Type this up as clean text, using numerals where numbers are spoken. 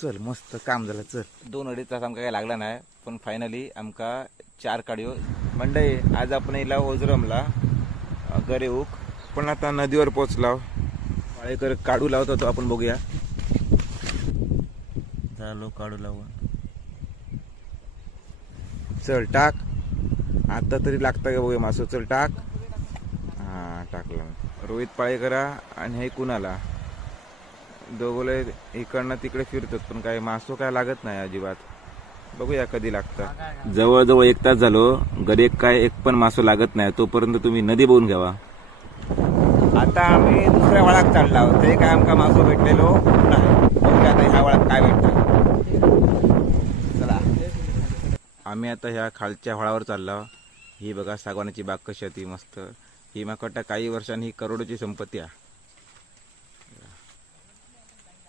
चल मस्त काम झालं. चल 2-2.5 तास आमका काय लागला नाही, पण फायनली आमका 4 काढयो. मंडई आज आपण इला ओझरमला गरेऊक, पण आता नदीवर पोचला. पाळेकर काढू लावत होतो, आपण बघूया. चालो काढू लावून. चल टाक, आता तरी लागता का बघूया मासो. चल टाक. हा टाकला. रोहित पाळेकरा आणि हे कुणाला दोघोले इकडनं तिकडे फिरतात, पण काय मासो काय लागत नाही अजिबात. बघूया कधी लागतं. जवळजवळ 1 तास झालो, गरीब काय एक पण मासो लागत नाही. तोपर्यंत तुम्ही नदी बघून घ्यावा. आता आम्ही दुसऱ्या वळात चालला आहोत. ते काय आमका मासो भेटलेलो नाही. बघूया आता ह्या वळात काय भेटतं. चला आम्ही आता ह्या खालच्या वळावर चाललो. ही बघा सागवानाची बाग कशी आहे ती मस्त. ही माका वाटतं काही वर्षांनी ही करोडोची संपत्ती आहे.